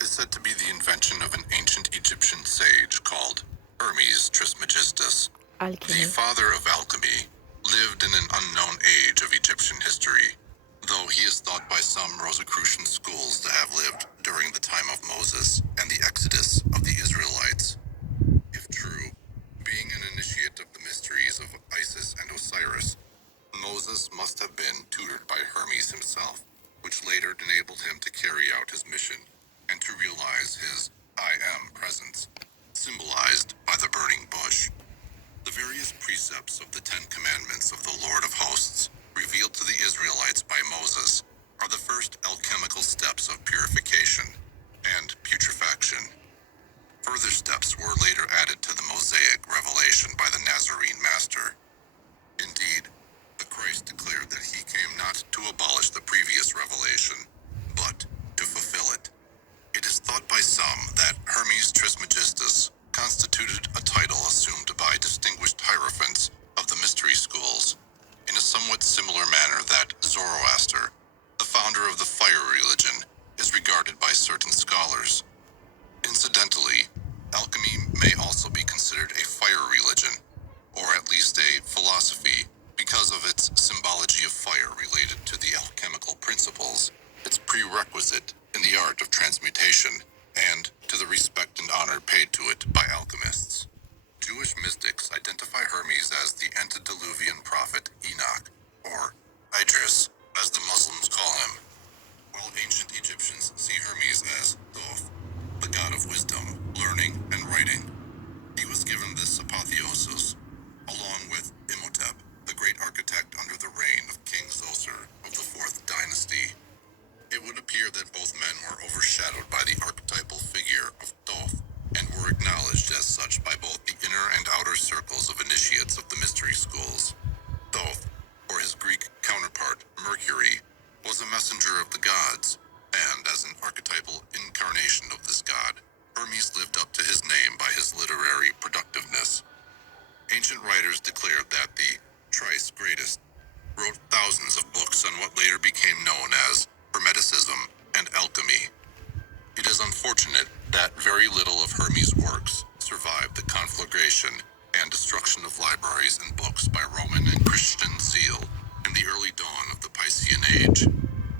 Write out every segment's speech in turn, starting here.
is said to be the invention of an ancient Egyptian sage called Hermes Trismegistus. The Alchemy. father of alchemy lived in an unknown age of Egyptian history, though he is thought by some Rosicrucian schools to have lived during the time of Moses and the exodus of the Israelites. If true, being an initiate of the mysteries of Isis and Osiris, Moses must have been tutored by Hermes himself, which later enabled him to carry out his mission and to realize his I am presence, symbolized by the burning bush. The various precepts of the Ten Commandments of the Lord of Hosts, revealed to the Israelites by Moses, are the first alchemical steps of purification and putrefaction. Further steps were later added to the Mosaic revelation by the Nazarene Master. Indeed, the Christ declared that he came not to abolish the previous revelation, but to fulfill it. It is thought by some that Hermes Trismegistus constituted a title assumed by distinguished hierophants of the mystery schools, in a somewhat similar manner that Zoroaster, the founder of the fire religion, is regarded by certain scholars. Incidentally, alchemy may also be considered a fire religion, or at least a philosophy, because of its symbology of fire related to the alchemical principles, its prerequisite in the art of transmutation, and to the respect and honor paid to it by alchemists. Jewish mystics identify Hermes as the antediluvian prophet Enoch, or Idris, as the Muslims call him, while ancient Egyptians see Hermes as Thoth, the god of wisdom, learning, and writing. He was given this apotheosis, along with Imhotep, the great architect under the reign of King Zoser of the 4th dynasty. It would appear that both men were overshadowed by the archetypal figure of Thoth, and were acknowledged as such by both the inner and outer circles of initiates of the mystery schools. Thoth, or his Greek counterpart, Mercury, was a messenger of the gods, and as an archetypal incarnation of this god, Hermes lived up to his name by his literary productiveness. Ancient writers declared that the thrice greatest wrote thousands of books on what later became known as Hermeticism and alchemy. It is unfortunate that very little of Hermes' works survived the conflagration and destruction of libraries and books by Roman and Christian zeal in the early dawn of the Piscean Age.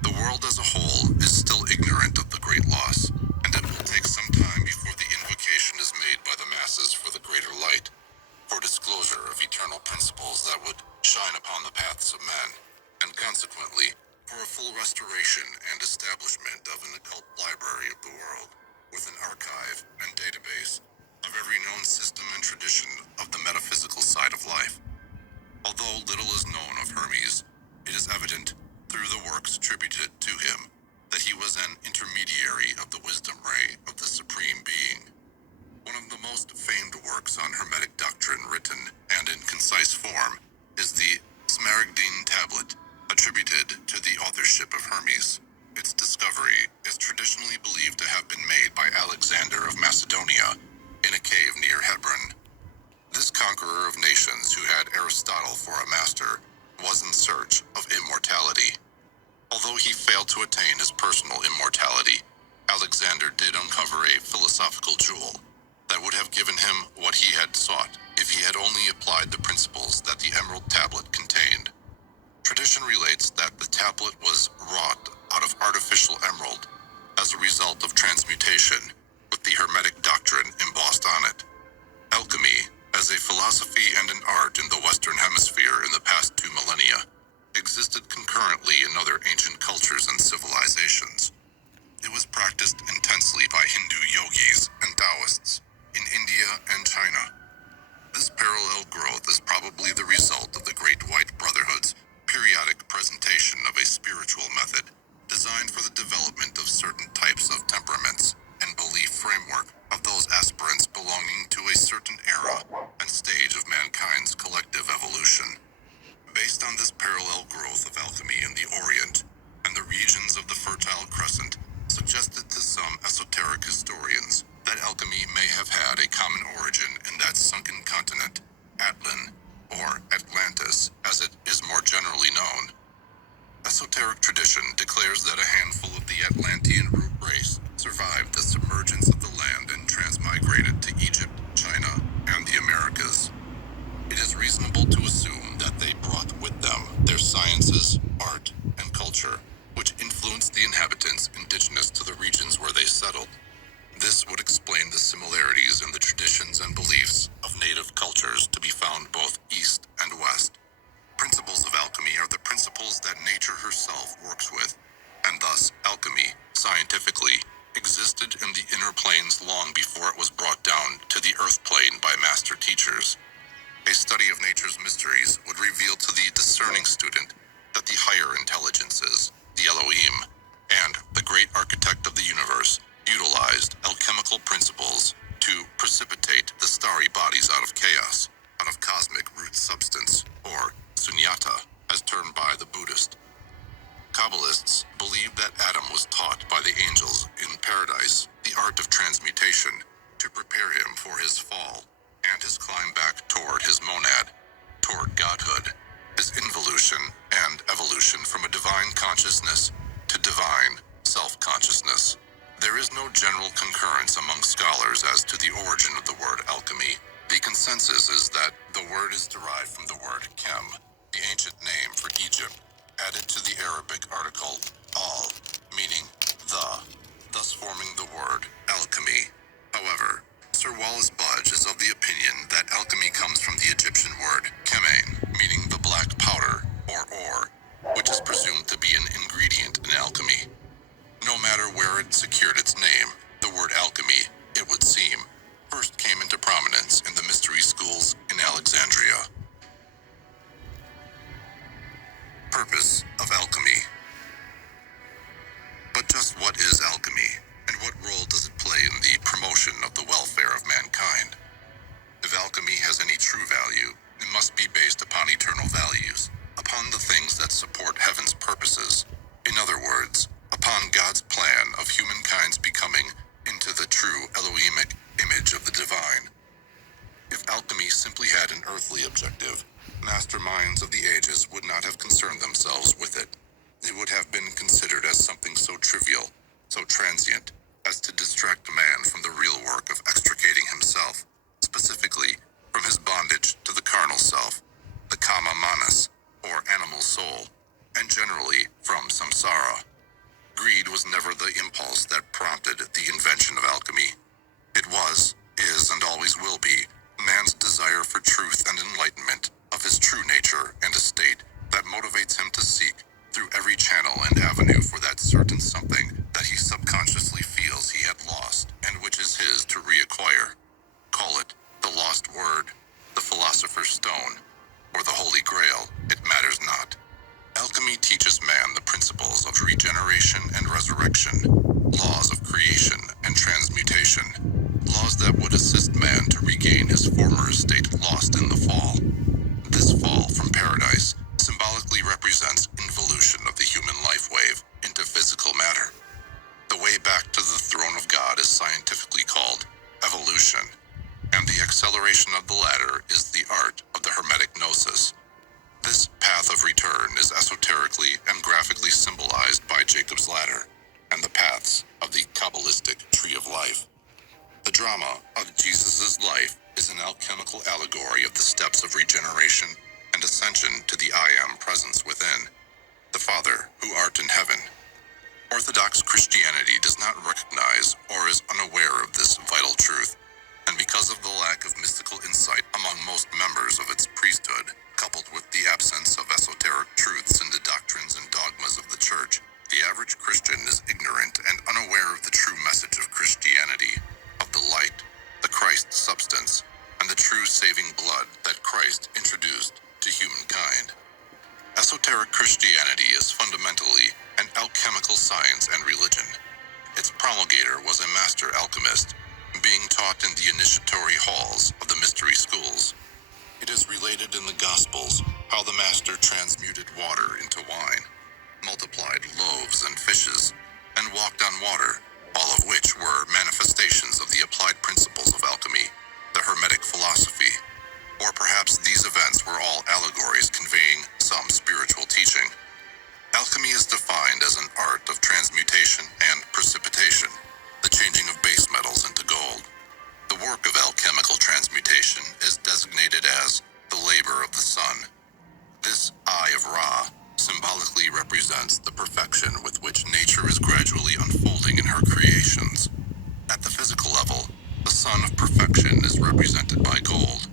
The world as a whole is still ignorant of the great loss, and it will take some time before the invocation is made by the masses for the greater light, for disclosure of eternal principles that would shine upon the paths of men, and consequently, for a full restoration and establishment of an occult library of the world, with an archive and database of every known system and tradition of the metaphysical side of life. Although little is known of Hermes, it is evident through the works attributed to him that he was an intermediary of the wisdom ray of the Supreme Being. One of the most famed works on Hermetic doctrine written, and in concise form, is the Smaragdine Tablet, attributed to the authorship of Hermes. Its discovery is traditionally believed to have been made by Alexander of Macedonia in a cave near Hebron. This conqueror of nations who had Aristotle for a master was in search of immortality. Although he failed to attain his personal immortality, Alexander did uncover a philosophical jewel that would have given him what he had sought if he had only applied the principles that the emerald tablet contained. Tradition relates that the tablet was wrought out of artificial emerald as a result of transmutation, with the Hermetic doctrine embossed on it. Alchemy, as a philosophy and an art in the Western Hemisphere in the past 2 millennia, existed concurrently in other ancient cultures and civilizations. It was practiced intensely by Hindu yogis and Taoists in India and China. This parallel growth is probably the result of the Great White Brotherhood's periodic presentation of a spiritual method designed for the development of certain types of temperaments and belief framework of those aspirants belonging to a certain era and stage of mankind's collective evolution. Based on this parallel growth of alchemy in the Orient and the regions of the Fertile Crescent, suggested to some esoteric historians that alchemy may have had a common origin in that sunken continent, Atlan, or Atlantis, as it is more generally known. Esoteric tradition declares that a handful of the Atlantean root race survived the traditions and beliefs of native cultures to be found both east and west. Principles of alchemy are the principles that nature herself works with, and thus alchemy, scientifically, existed in the inner planes long before it was brought down to the earth plane by master teachers. A study of nature's mysteries would reveal to the discerning student that the higher intelligences, the Elohim, and the great architect of the universe utilized alchemical principles to precipitate the starry bodies out of chaos, out of cosmic root substance, or sunyata, as termed by the Buddhist. Kabbalists believe that Adam was taught by the angels in paradise the art of transmutation to prepare him for his fall and his climb back toward his monad, toward godhood, his involution and evolution from a divine consciousness to divine self-consciousness. There is no general concurrence among scholars as to the origin of the word alchemy. The consensus is that the word is derived from the word chem, the ancient name for Egypt, added to the Arabic article al, meaning the, thus forming the word alchemy. However, Sir Wallace Budge is of the opinion that alchemy comes from the Egyptian word kemein, meaning the black powder or ore, which is presumed to be an ingredient in alchemy. No matter where it secured its name, the word alchemy, it would seem, first came into prominence in the mystery schools in Alexandria. Purpose of alchemy. But just what is alchemy, and what role does it play in the promotion of the welfare of mankind? If alchemy has any true value, it must be based upon eternal values, upon the things that support heaven's purposes. In other words, upon God's plan of humankind's becoming into the true Elohimic image of the divine. If alchemy simply had an earthly objective, masterminds of the ages would not have concerned themselves with it. It would have been considered as something so trivial, so transient, as to distract man from the real work of extricating himself, specifically from his bondage to the carnal self, the kama manas, or animal soul, and generally from samsara. Greed was never the impulse that prompted the invention of alchemy. It was, is, and always will be man's desire for truth and enlightenment of his true nature and estate that motivates him to seek through every channel and avenue for that certain something that he subconsciously feels he had lost and which is his to reacquire. Call it the lost word, the philosopher's stone, or the Holy Grail, it matters not. Alchemy teaches man the principles of regeneration and resurrection, laws of creation and transmutation, laws that would assist man to regain his former estate lost in the fall. This fall from paradise symbolically represents involution of the human life wave into physical matter. The way back to the throne of God is scientifically called evolution, and the acceleration of the latter is the art of the Hermetic Gnosis. This path of return is esoterically and graphically symbolized by Jacob's ladder and the paths of the Kabbalistic tree of life. The drama of Jesus' life is an alchemical allegory of the steps of regeneration and ascension to the I Am presence within, the Father who art in heaven. Orthodox Christianity does not recognize or is unaware of this vital truth, and because of the lack of mystical insight among most members of its priesthood, coupled with the absence of esoteric truths in the doctrines and dogmas of the Church, the average Christian is ignorant and unaware of the true message of Christianity, of the light, the Christ substance, and the true saving blood that Christ introduced to humankind. Esoteric Christianity is fundamentally an alchemical science and religion. Its promulgator was a master alchemist, being taught in the initiatory halls of the mystery schools. It is related in the Gospels how the master transmuted water into wine, multiplied loaves and fishes, and walked on water, all of which were manifestations of the applied principles of alchemy, the Hermetic philosophy. Or perhaps these events were all allegories conveying some spiritual teaching. Alchemy is defined as an art of transmutation and precipitation, the changing of base metals into gold. The work of alchemical transmutation is designated as the labor of the sun. This Eye of Ra symbolically represents the perfection with which nature is gradually unfolding in her creations. At the physical level, the sun of perfection is represented by gold.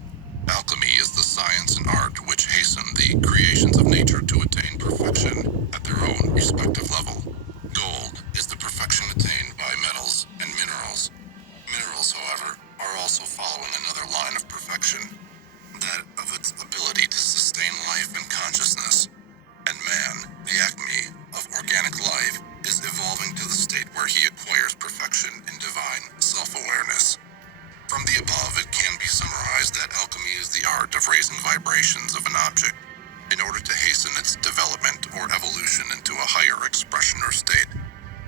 Alchemy is the science and art which hasten the creations of nature to attain perfection at their own respective level. Gold is the perfection attained by metals and minerals. Minerals, however, are also following another line of perfection, that of its ability to sustain life and consciousness. And man, the acme of organic life, is evolving to the state where he acquires perfection in divine self-awareness. From the above, it can be summarized that alchemy is the art of raising vibrations of an object in order to hasten its development or evolution into a higher expression or state.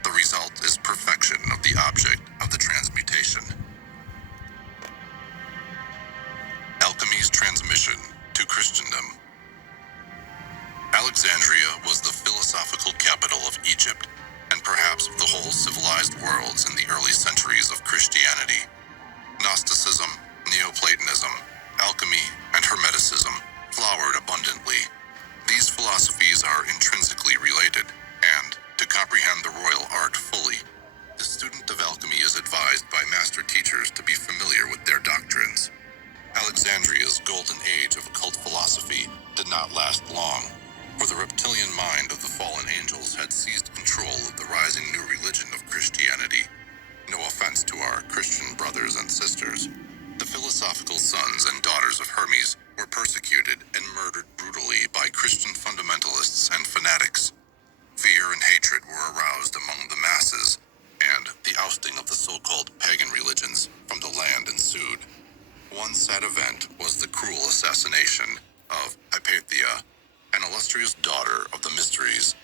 The result is perfection of the object of the transmutation. Alchemy's transmission to Christendom. Alexandria was the philosophical capital of Egypt, and perhaps of the whole civilized worlds in the early centuries of Christianity. Gnosticism, Neoplatonism, alchemy, and Hermeticism flowered abundantly. These philosophies are intrinsically related, and, to comprehend the royal art fully, the student of alchemy is advised by master teachers to be familiar with their doctrines. Alexandria's golden age of occult philosophy did not last long, for the reptilian mind of the fallen angels had seized control of the rising new religion of Christianity. No offense to our Christian brothers and sisters. The philosophical sons and daughters of Hermes were persecuted and murdered brutally by Christian fundamentalists and fanatics. Fear and hatred were aroused among the masses, and the ousting of the so-called pagan religions from the land ensued. One sad event was the cruel assassination of Hypatia, an illustrious daughter of the Mysteries,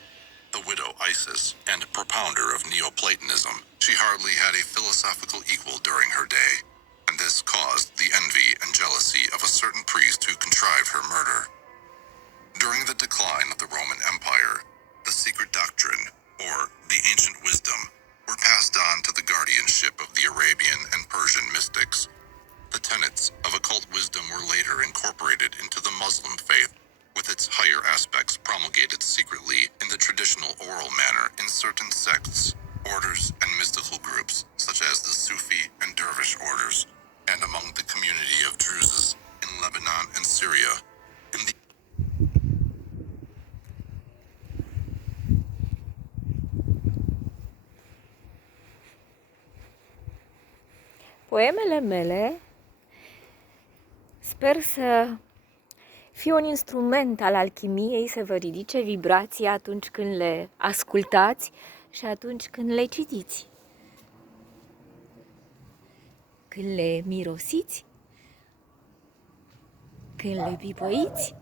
the widow Isis, and propounder of Neoplatonism. She hardly had a philosophical equal during her day, and this caused the envy and jealousy of a certain priest who contrived her murder. During the decline of the Roman Empire, the secret doctrine, or the ancient wisdom, were passed on to the guardianship of the Arabian and Persian mystics. The tenets of occult wisdom were later incorporated into the Muslim faith, with its higher aspects promulgated secretly in the traditional oral manner in certain sects, orders, and mystical groups, such as the Sufi and Dervish orders, and among the community of Druzes in Lebanon and Syria. In the Poemele mele sper să fie un instrument al alchimiei, să vă ridice vibrația atunci când le ascultați și atunci când le citiți. Când le mirosiți, când le pipăiți,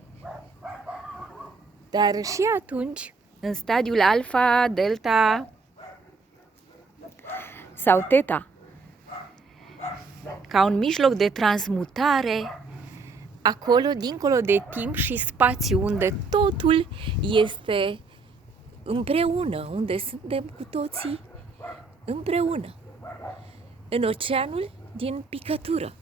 dar și atunci, în stadiul alfa, delta sau teta, ca un mijloc de transmutare acolo, dincolo de timp și spațiu, unde totul este împreună, unde suntem cu toții împreună, în oceanul din picătură.